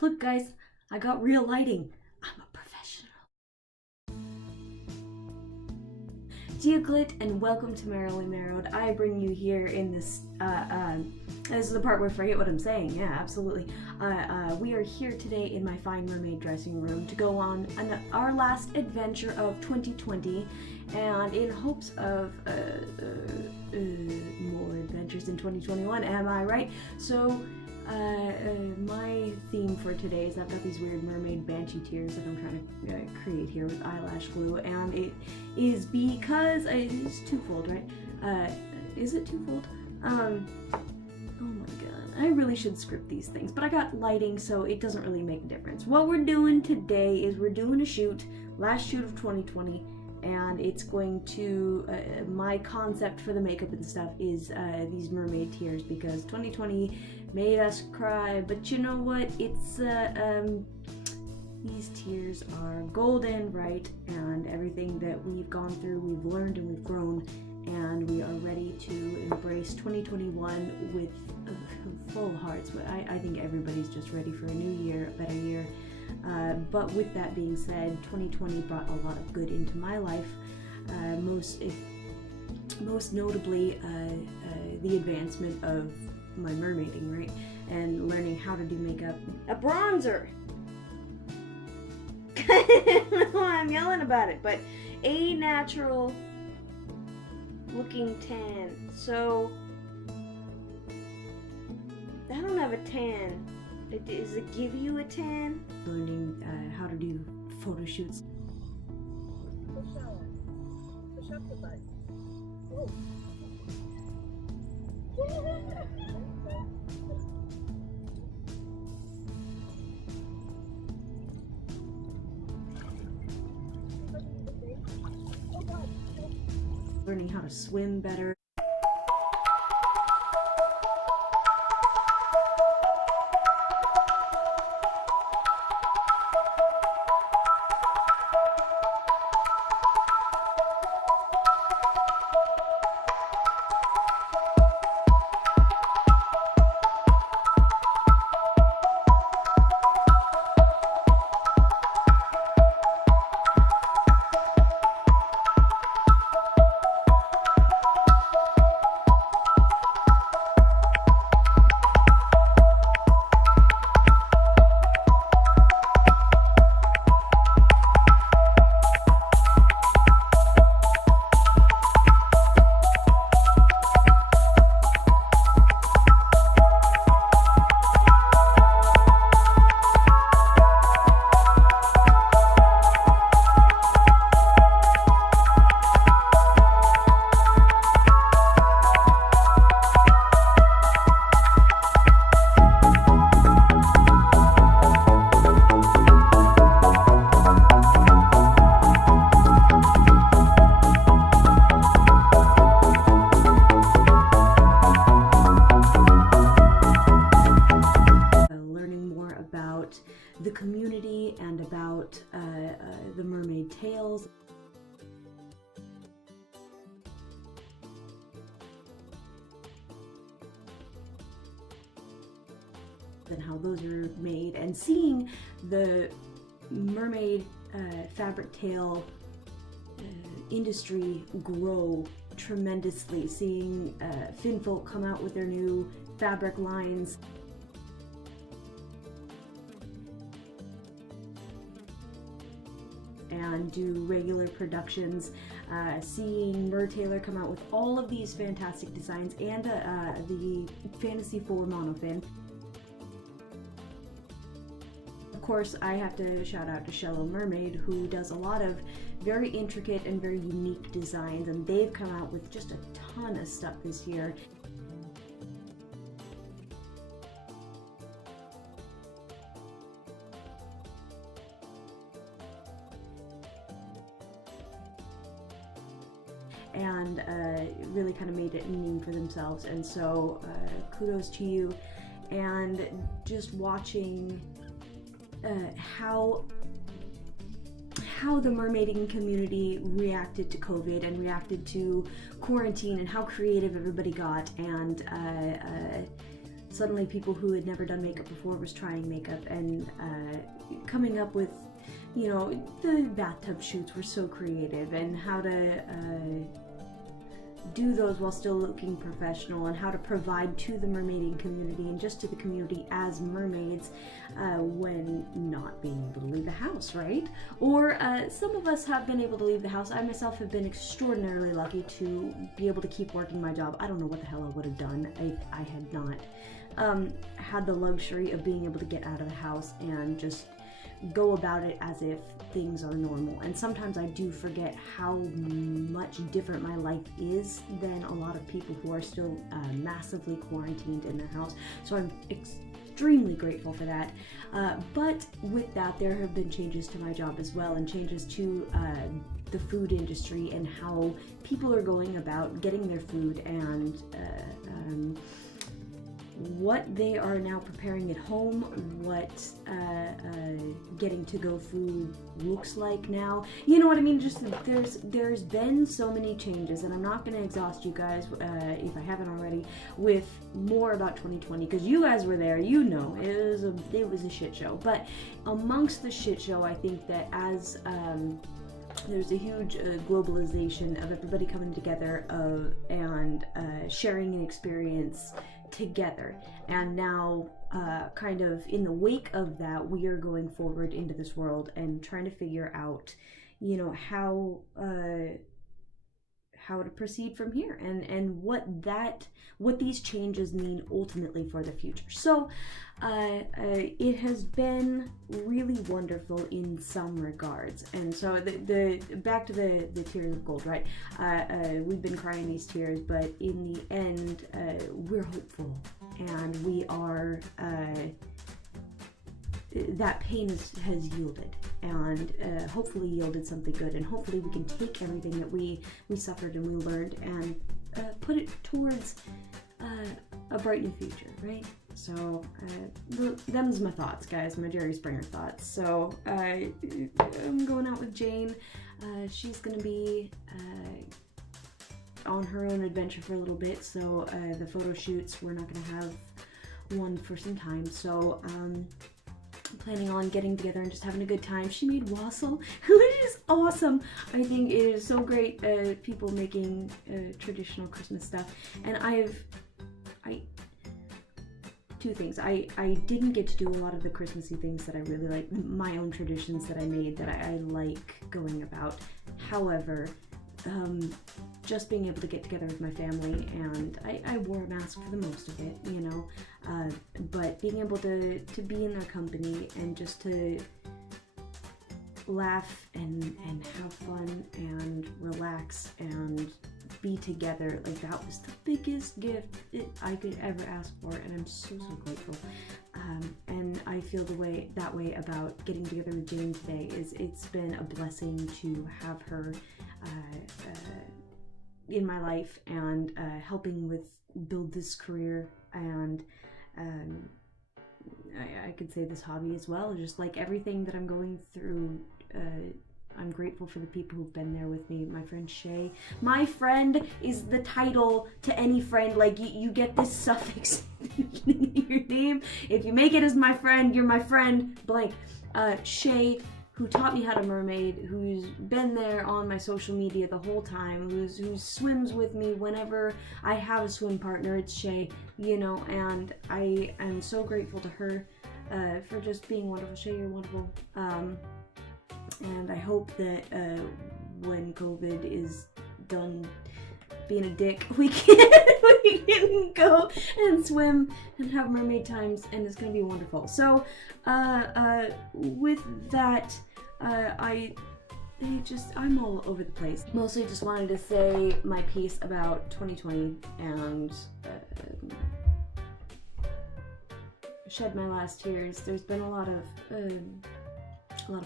Look, guys, I got real lighting. I'm a professional. Geoclit, and welcome to Merrily Merrowed. I bring you here in this, this is the part where I forget what I'm saying. Yeah, absolutely. We are here today in my fine mermaid dressing room to go on our last adventure of 2020, and in hopes of more adventures in 2021, am I right? So, my theme for today is I've got these weird mermaid banshee tears that I'm trying to create here with eyelash glue, and it is because it's twofold, right? Is it twofold? Oh my god, I really should script these things, but I got lighting, so it doesn't really make a difference. What we're doing today is we're doing a shoot, last shoot of 2020, and it's going to, my concept for the makeup and stuff is these mermaid tears, because 2020 made us cry, but you know what, it's, these tears are golden, right, and everything that we've gone through, we've learned and we've grown, and we are ready to embrace 2021 with full hearts. But I think everybody's just ready for a new year, a better year. But with that being said, 2020 brought a lot of good into my life, most notably the advancement of my mermaiding, right? And learning how to do makeup. A bronzer! I don't know why I'm yelling about it, but a natural looking tan. So, I don't have a tan. Does it give you a tan? Learning how to do photo shoots. Push up the butt. Oh. Learning how to swim better. The community and about the mermaid tales. And how those are made, and seeing the mermaid fabric tale industry grow tremendously, seeing Finfolk come out with their new fabric lines. And do regular productions, seeing Mer Taylor come out with all of these fantastic designs, and the Fantasy 4 monofin. Of course, I have to shout out to Shallow Mermaid, who does a lot of very intricate and very unique designs, and they've come out with just a ton of stuff this year. And really kind of made it a name for themselves, and so kudos to you. And just watching how the mermaiding community reacted to COVID and reacted to quarantine, and how creative everybody got, and suddenly people who had never done makeup before was trying makeup and coming up with, you know, the bathtub shoots were so creative, and how to do those while still looking professional, and how to provide to the mermaiding community and just to the community as mermaids when not being able to leave the house, right? Or some of us have been able to leave the house. I myself have been extraordinarily lucky to be able to keep working my job. I don't know what the hell I would have done if I had not had the luxury of being able to get out of the house and just go about it as if things are normal. And sometimes I do forget how much different my life is than a lot of people who are still massively quarantined in their house. So I'm extremely grateful for that. But with that, there have been changes to my job as well, and changes to the food industry and how people are going about getting their food, and what they are now preparing at home, what getting to-go food looks like now. You know what I mean? Just there's been so many changes, and I'm not going to exhaust you guys, if I haven't already, with more about 2020, because you guys were there. You know, it was a shit show. But amongst the shit show, I think that as there's a huge globalization of everybody coming together and sharing an experience together, and now kind of in the wake of that, we are going forward into this world and trying to figure out, you know, how to proceed from here, and what these changes mean ultimately for the future. So it has been really wonderful in some regards. And so the back to the tears of gold, right? We've been crying these tears, but in the end, we're hopeful, and we are that pain has yielded, and hopefully yielded something good, and hopefully we can take everything that we suffered and we learned and put it towards a bright new future, right? So them's my thoughts, guys, my Jerry Springer thoughts. So I'm going out with Jane. She's gonna be on her own adventure for a little bit, so the photo shoots, we're not gonna have one for some time. So planning on getting together and just having a good time. She made wassail, which is awesome. I think it is so great, people making traditional Christmas stuff. And two things. I didn't get to do a lot of the Christmassy things that I really like, my own traditions that I made that I like going about. However, just being able to get together with my family, and I wore a mask for the most of it, you know, but being able to be in their company and just to laugh and have fun and relax and be together, like, that was the biggest gift I could ever ask for, and I'm so grateful. And I feel that way about getting together with Jane today. It's been a blessing to have her in my life, and helping with build this career, and I could say this hobby as well. Just like everything that I'm going through, I'm grateful for the people who've been there with me. My friend Shay. My friend is the title to any friend. Like, you get this suffix in your name. If you make it as my friend, you're my friend, blank. Shay, who taught me how to mermaid, who's been there on my social media the whole time, who swims with me whenever I have a swim partner. It's Shay, you know, and I am so grateful to her for just being wonderful. Shay, you're wonderful. And I hope that when COVID is done being a dick, we can go and swim and have mermaid times, and it's gonna be wonderful. So with that, I'm all over the place. Mostly just wanted to say my piece about 2020 and shed my last tears. There's been a lot of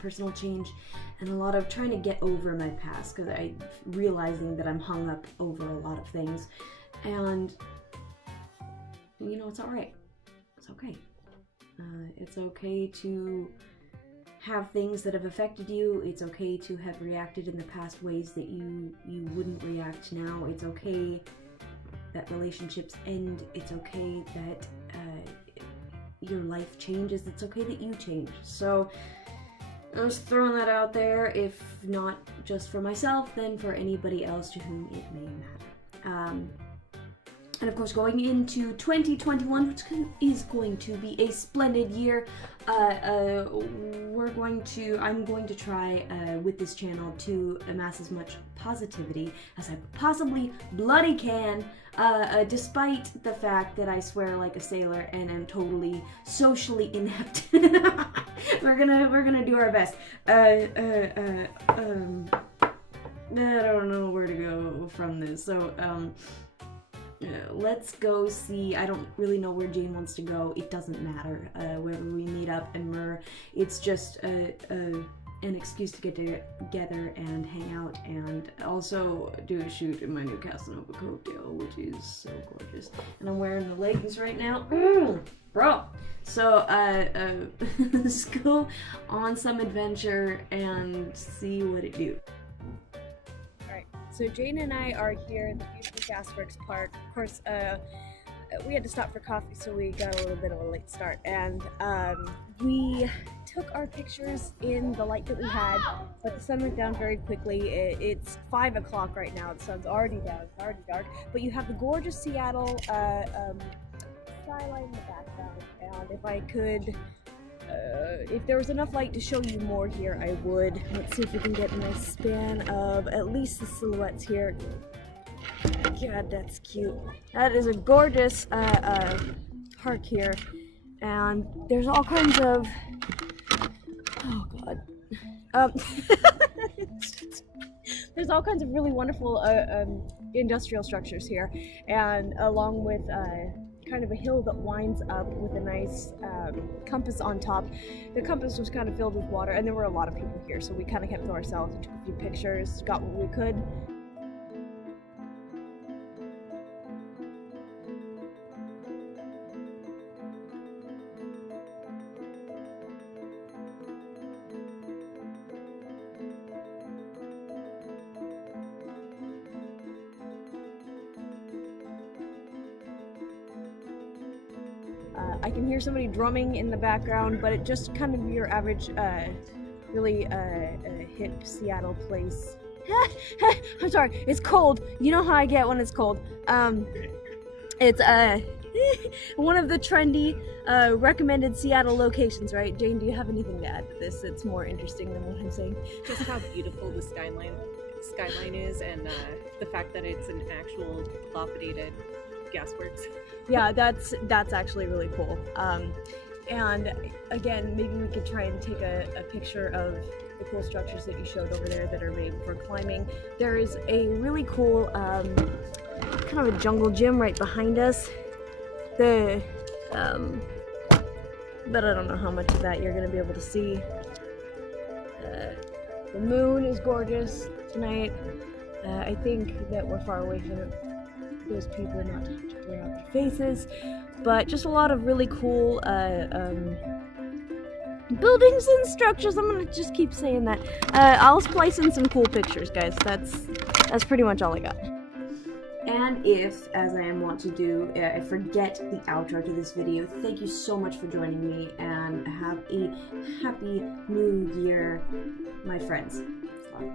personal change and a lot of trying to get over my past, because I realizing that I'm hung up over a lot of things, and you know, it's all right. It's okay. It's okay to have things that have affected you. It's okay to have reacted in the past ways that you wouldn't react now. It's okay that relationships end. It's okay that your life changes, it's okay that you change. So I'm just throwing that out there, if not just for myself, then for anybody else to whom it may matter. And of course, going into 2021, which is going to be a splendid year, I'm going to try with this channel to amass as much positivity as I possibly bloody can, despite the fact that I swear like a sailor and am totally socially inept. We're gonna do our best. I don't know where to go from this, so let's go see. I don't really know where Jane wants to go. It doesn't matter wherever we meet up and Mer. It's just an excuse to get together and hang out, and also do a shoot in my new Casanova cocktail, which is so gorgeous. And I'm wearing the leggings right now. Bro! So, let's go on some adventure and see what it do. So Jane and I are here in the beautiful Gasworks Park. Of course, we had to stop for coffee, so we got a little bit of a late start. And we took our pictures in the light that we had, but the sun went down very quickly. It's 5 o'clock right now. The sun's already down. It's already dark. But you have the gorgeous Seattle skyline in the background. And if I could... if there was enough light to show you more here, I would. Let's see if we can get a nice span of at least the silhouettes here. God, that's cute. That is a gorgeous park here. And there's all kinds of... Oh, God. There's all kinds of really wonderful industrial structures here. And along with... kind of a hill that winds up with a nice compass on top. The compass was kind of filled with water, and there were a lot of people here, so we kind of kept to ourselves and took a few pictures, got what we could. I can hear somebody drumming in the background, but it just kind of your average, really hip Seattle place. I'm sorry, it's cold. You know how I get when it's cold. It's one of the trendy recommended Seattle locations, right? Jane, do you have anything to add to this? It's more interesting than what I'm saying. Just how beautiful the skyline is, and the fact that it's an actual dilapidated gasworks. Yeah, that's actually really cool. And again, maybe we could try and take a picture of the cool structures that you showed over there that are made for climbing. There is a really cool kind of a jungle gym right behind us. But I don't know how much of that you're going to be able to see. The moon is gorgeous tonight. I think that we're far away from those people, not to blur out their faces, but just a lot of really cool buildings and structures. I'm gonna just keep saying that. I'll splice in some cool pictures, guys. That's pretty much all I got. And if, as I am wont to do, I forget the outro to this video, thank you so much for joining me, and have a happy new year, my friends. Bye.